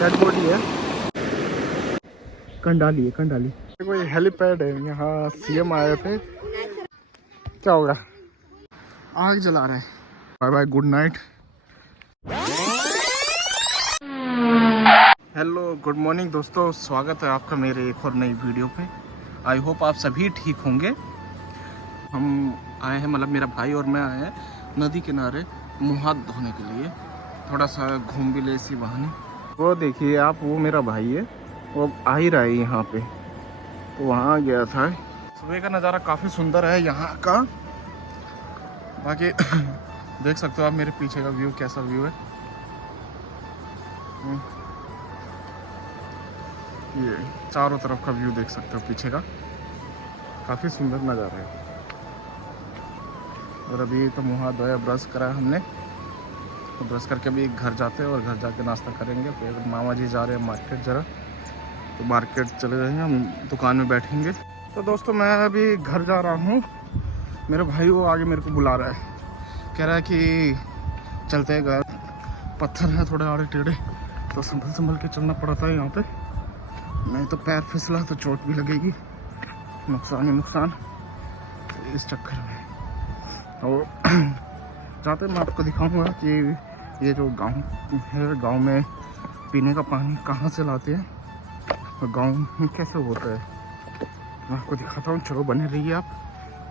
Dead body है, कंडाली है, कंडाली। कोई हेलीपैड है, यहाँ सीएम आए थे। क्या होगा, आग जला रहे हैं। Bye bye, good night. Hello, good morning दोस्तों, स्वागत है आपका मेरे एक और नई वीडियो पे। आई होप आप सभी ठीक होंगे। हम आए हैं, मतलब मेरा भाई और मैं आए हैं नदी किनारे मुँह हाथ धोने के लिए, थोड़ा सा घूम भी ले इसी बहाने। वो देखिए आप, वो मेरा भाई है, वो आ ही रहा है यहाँ पे, तो वहाँ गया था। सुबह का नज़ारा काफ़ी सुंदर है यहाँ का। बाकी देख सकते हो आप मेरे पीछे का व्यू, कैसा व्यू है। ये चारों तरफ का व्यू देख सकते हो पीछे का, काफ़ी सुंदर नज़ारा है। और अभी तो मुँह हाथ धोया, ब्रश करा हमने, तो ब्रश करके अभी घर जाते हैं और घर जाके नाश्ता करेंगे। फिर मामा जी जा रहे हैं मार्केट ज़रा, तो मार्केट चले जाएंगे, हम दुकान में बैठेंगे। तो दोस्तों मैं अभी घर जा रहा हूँ। मेरे भाई वो आगे मेरे को बुला रहा है, कह रहा है कि चलते हैं घर। पत्थर है थोड़े आड़े टेढ़े, तो संभल संभल के चलना पड़ता है यहाँ पे, नहीं तो पैर फिसला तो चोट भी लगेगी, नुकसान ही नुकसान। तो इस चक्कर में और जाते मैं आपको दिखाऊंगा कि ये जो गांव है, गांव में पीने का पानी कहाँ से लाते हैं और गांव में कैसे होता है, मैं आपको दिखाता हूँ। चलो बने रहिए आप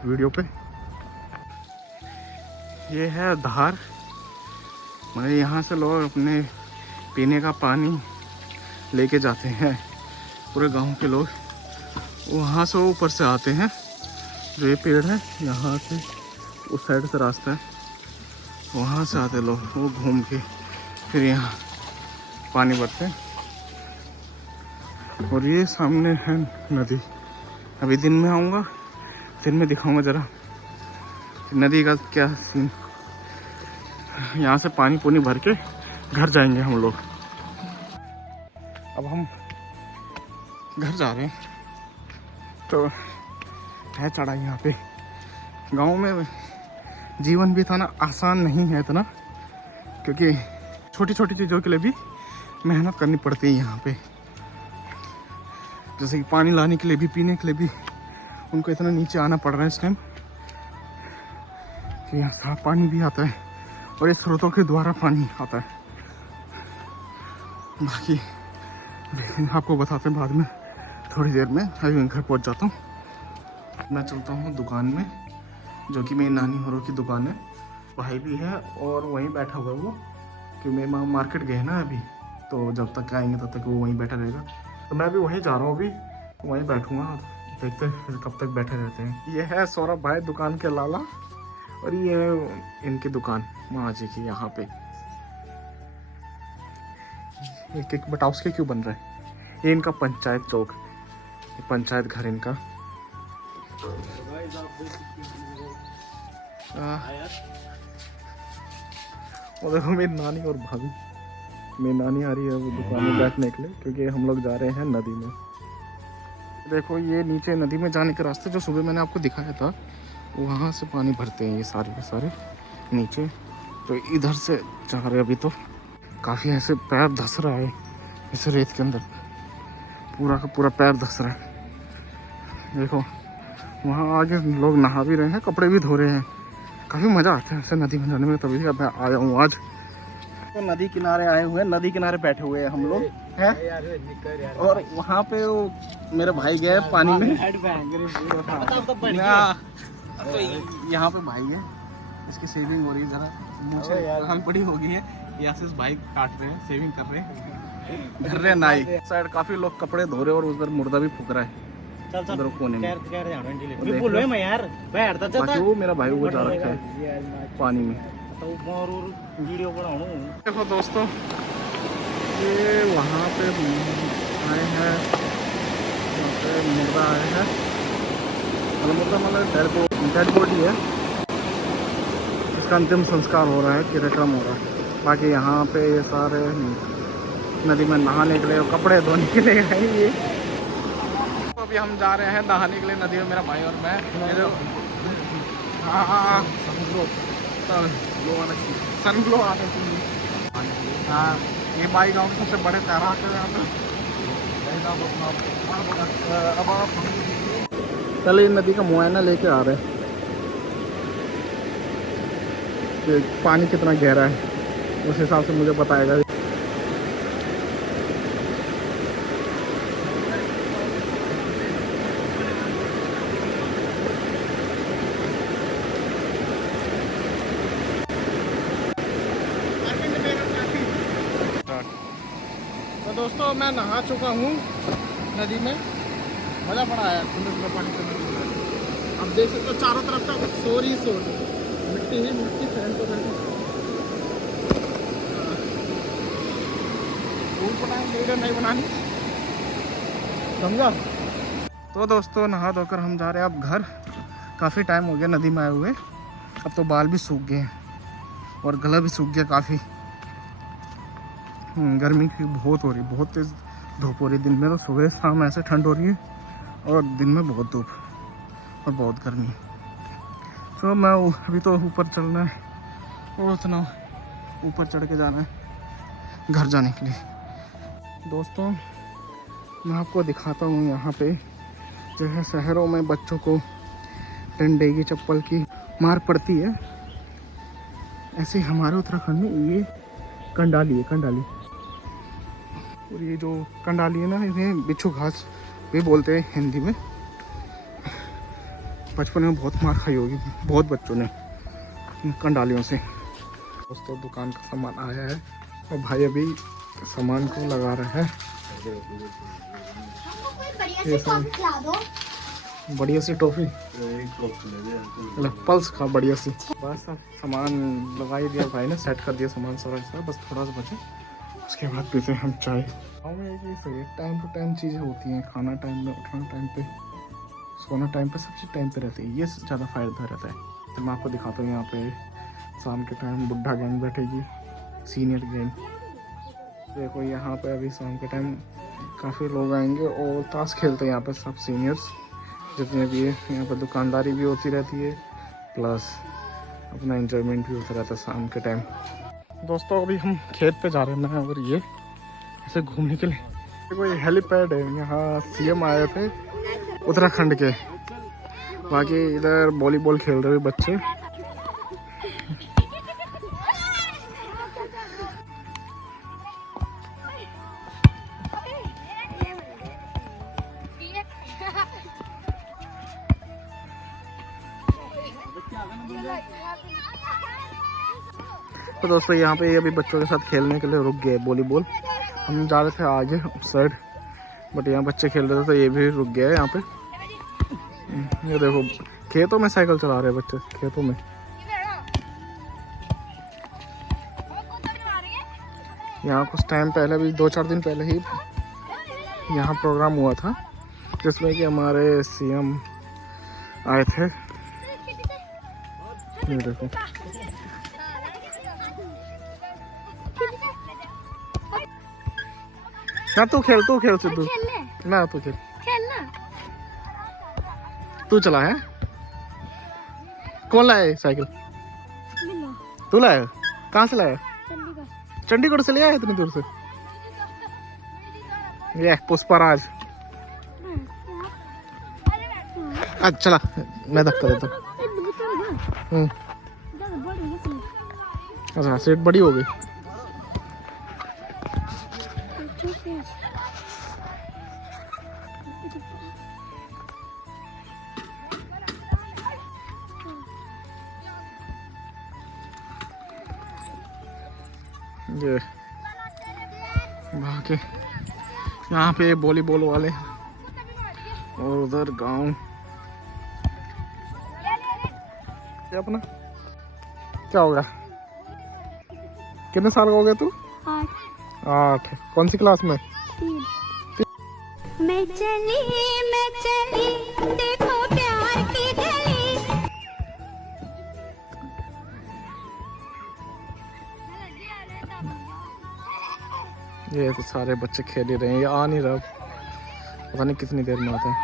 वीडियो पे। ये है धार, मतलब यहाँ से लोग अपने पीने का पानी लेके जाते हैं, पूरे गांव के लोग। वहाँ से ऊपर से आते हैं, जो ये पेड़ है यहाँ से उस साइड से रास्ता है, वहाँ से आते लोग, वो घूम के फिर यहाँ पानी भरते हैं। और ये सामने है नदी। अभी दिन में आऊँगा, दिन में दिखाऊंगा ज़रा नदी का क्या सीन। यहाँ से पानी पुनी भर के घर जाएंगे हम लोग। अब हम घर जा रहे हैं, तो है चढ़ाई यहाँ पे। गांव में जीवन भी था ना, आसान नहीं है इतना, क्योंकि छोटी छोटी चीज़ों के लिए भी मेहनत करनी पड़ती है यहाँ पे। जैसे कि पानी लाने के लिए भी, पीने के लिए भी उनको इतना नीचे आना पड़ रहा है इस टाइम, कि यहाँ साफ पानी भी आता है और ये स्रोतों के द्वारा पानी आता है। बाकी आपको बताते हैं बाद में, थोड़ी देर में। अभी मैं घर पहुँच जाता हूँ। मैं चलता हूँ दुकान में, जो कि मेरी नानी होरों की दुकान है। भाई भी है और वहीं बैठा हुआ है वो, कि मैं मार्केट गए ना अभी, तो जब तक आएंगे तब तक वो वहीं बैठा रहेगा। तो मैं भी वहीं जा रहा हूँ, अभी वहीं बैठूँगा, देखते हैं फिर कब तक बैठे रहते हैं। ये है सौरभ भाई दुकान के लाला, और ये है इनकी दुकान माँ जी की यहाँ पे। एक बट हाउस के क्यों बन रहा है? ये इनका पंचायत चौक, पंचायत घर इनका। और देखो मेरी नानी और भाभी, मेरी नानी आ रही है वो दुकान में बैठने के लिए, क्योंकि हम लोग जा रहे हैं नदी में। देखो ये नीचे नदी में जाने के रास्ते जो सुबह मैंने आपको दिखाया था, वहाँ से पानी भरते हैं ये सारे के सारे नीचे। तो इधर से जा रहे अभी, तो काफ़ी ऐसे पैर धंस रहा है इस रेत के अंदर, पूरा का पूरा पैर धंस रहा है। देखो वहाँ आगे लोग नहा भी रहे हैं, कपड़े भी धो रहे हैं। काफ़ी मज़ा आता है ऐसे नदी में जाने में, तभी मैं आया हूँ आज। तो नदी किनारे आए हुए हैं, नदी किनारे बैठे हुए हैं हम लोग हैं, और वहाँ पे वो मेरे भाई गए पानी में। तो यहाँ पे भाई है, इसकी सेविंग हो रही है, जरा मुझे बड़ी हो गई है। यहाँ से भाई काट रहे हैं, सेविंग कर रहे हैं, घर रहे नाई साइड। काफ़ी लोग कपड़े धो रहे हैं, और उधर मुर्दा भी फूक रहा है उधर कोने में। बाकी वो मेरा भाई वो जा रखा है पानी में। देखो दोस्तों, ये वहाँ पे आए हैं, वहाँ पे मुर्दा आए हैं, मुर्दा मतलब डेड बॉडी है, इसका अंतिम संस्कार हो रहा है, कार्यक्रम हो रहा है। बाकी यहाँ पे ये सारे नदी में नहाने के लिए, कपड़े धोने के लिए है ये। तो अभी हम जा रहे हैं नहाने के लिए नदी में, मेरा भाई और मैं। सनग्लो आने चाहिए। हाँ ये बाई गाँव के सबसे बड़े तैराक है यहाँ पे। अब आप पहले इन नदी का मुआयना लेके आ रहे हैं कि पानी कितना गहरा है, उस हिसाब से मुझे बताएगा। तो दोस्तों मैं नहा चुका हूँ नदी में, मज़ा पड़ा आया खुले पानी से। अब देख सकते हो चारों तरफ का शोर ही शोर, मिट्टी ही मिट्टी फैन को वीडियो नहीं बनानी, समझा। तो दोस्तों नहा धोकर हम जा रहे हैं अब घर। काफ़ी टाइम हो गया नदी में आए हुए, अब तो बाल भी सूख गए हैं और गला भी सूख गया काफ़ी। गर्मी की बहुत हो रही, बहुत तेज़ धूप हो रही। दिन में तो सुबह शाम ऐसे ठंड हो रही है और दिन में बहुत धूप और बहुत गर्मी। तो मैं अभी तो ऊपर चलना है और उतना ऊपर चढ़ के जाना है घर जाने के लिए। दोस्तों मैं आपको दिखाता हूँ यहाँ पे जो है शहरों में बच्चों को डंडे की चप्पल की मार पड़ती है, ऐसे हमारे उत्तराखंड में ये कंडाली है, कंडाली। और ये जो कंडाली है ना, इन्हें बिच्छू घास भी बोलते हैं हिंदी में। बचपन में बहुत मार खाई होगी बहुत बच्चों ने कंडालियों से। दोस्तों दुकान का सामान आया है और भाई अभी सामान को लगा रहा है। बढ़िया सी टॉफी पल्स खा, बढ़िया सी। बस अब सामान लगा ही दिया भाई ने, सेट कर दिया सामान सारा, बस थोड़ा सा बचे, उसके बाद पीते हैं हम चाय। गाँव में एक ही सही टाइम टू टाइम चीज़ें होती हैं, खाना टाइम पे, उठना टाइम पे, सोना टाइम पे, सब चीज़ टाइम पे रहती है, ये ज़्यादा फ़ायदा रहता है। तो मैं आपको दिखाता हूँ यहाँ पे शाम के टाइम बुढ़ा गैंग बैठेगी, सीनियर गैंग। देखो यहाँ पे अभी शाम के टाइम काफ़ी लोग आएंगे और ताश खेलते हैं यहाँ पे सब सीनियर्स जितने भी है। यहाँ पर दुकानदारी भी होती रहती है, प्लस अपना एंजॉयमेंट भी होता रहता है शाम के टाइम। दोस्तों अभी हम खेत पे जा रहे हैं और ये ऐसे घूमने के लिए कोई हेलीपैड है। यहाँ सीएम आए थे उत्तराखंड के, बाकी इधर वॉलीबॉल खेल रहे बच्चे। तो दोस्तों यहाँ पे अभी बच्चों के साथ खेलने के लिए रुक गए वॉलीबॉल। हम जा रहे थे आगे उस साइड, बट यहाँ बच्चे खेल रहे थे तो ये भी रुक गया है यहाँ पे। ये देखो खेतों में साइकिल चला रहे हैं बच्चे, खेतों में। यहाँ कुछ टाइम पहले भी 2-4 दिन पहले ही यहाँ प्रोग्राम हुआ था जिसमें कि हमारे सीएम आए थे। ये देखो ना, तू खेल सिद्धू, ना तू खेल, तू चला है। कौन लाया साइकिल? तू लाया? कहाँ से लाया? चंडीगढ़ से ले आया इतनी दूर से? ये पुष्पराज। अच्छा चला मैं धक्का देता हूँ। अच्छा सीट बड़ी हो गई। ये बाकी यहाँ पे वॉलीबॉल वाले और उधर गांव। क्या अपना क्या होगा? कितने साल का हो गया तू? 8। कौन सी क्लास में? 3। मैं चली देखो प्यार की गली। ये तो सारे बच्चे खेल ही रहे हैं, ये आ नहीं रहा, पता नहीं कितनी देर में आता है।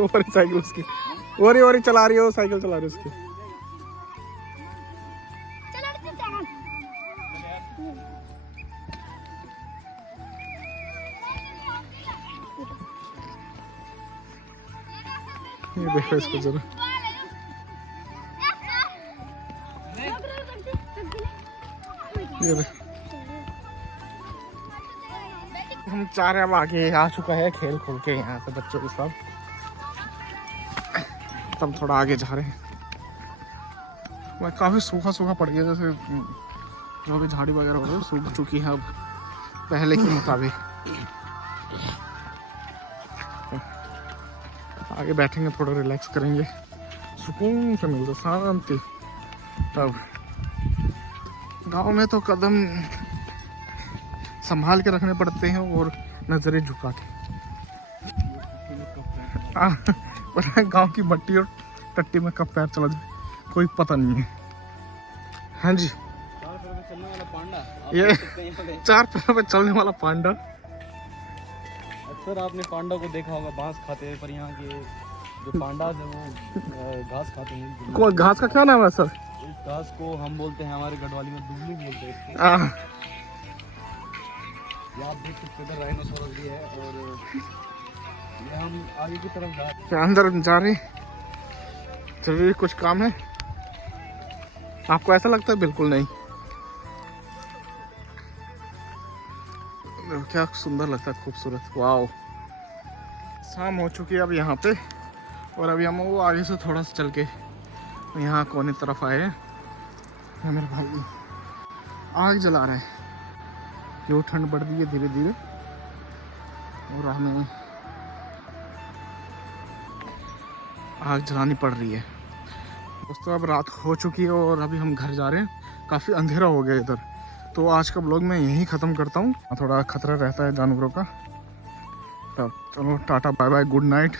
और साइकिल उसकी और चला रही है, वो साइकिल चला रही है उसकी। ये देखो इसको जरा। ये देख। हम चार अब आगे आ चुका है खेल खोल के यहाँ से बच्चों के साथ। तब थोड़ा आगे जा रहे हैं। वह काफ़ी सूखा सूखा पड़ गया, जैसे जो भी झाड़ी वगैरह हो रही है सूख चुकी है अब पहले के मुताबिक। आगे बैठेंगे, थोड़ा रिलैक्स करेंगे, सुकून से मिलता, शांति। तब गांव में तो कदम संभाल के रखने पड़ते हैं और नजरें झुका के। गांव की मट्टी और टट्टी में कब पैर चला जाए कोई पता नहीं है। हाँ जी, चलने वाला पांडा, ये 4 पैरों पे चलने वाला पांडा। अक्सर आपने पांडा को देखा होगा बांस खाते हुए, पर यहाँ के जो पांडा है वो घास खाते हैं। को घास का क्या नाम है सर? इस घास को हम बोलते हैं हमारे गढ़वाली में दुबली बोलते हैं इसको। ये आप देख सकते हैं राइनोसोरस भी है। और ये हम आगे की तरफ जा रहे हैं। अंदर जा रहे हैं, जरूरी कुछ काम है। आपको ऐसा लगता है? बिल्कुल नहीं। क्या सुंदर लगता है, खूबसूरत। वाओ, शाम हो चुकी है अब यहाँ पे, और अभी हम वो आगे से थोड़ा सा चल के यहाँ कोने तरफ आए हैं। मेरे भाई आग जला रहे हैं, जो ठंड बढ़ रही है धीरे धीरे, और हमें आग जलानी पड़ रही है। दोस्तों अब रात हो चुकी है और अभी हम घर जा रहे हैं। काफ़ी अंधेरा हो गया इधर, तो आज का ब्लॉग मैं यहीं ख़त्म करता हूँ। थोड़ा खतरा रहता है जानवरों का। तब चलो tata bye bye, good night.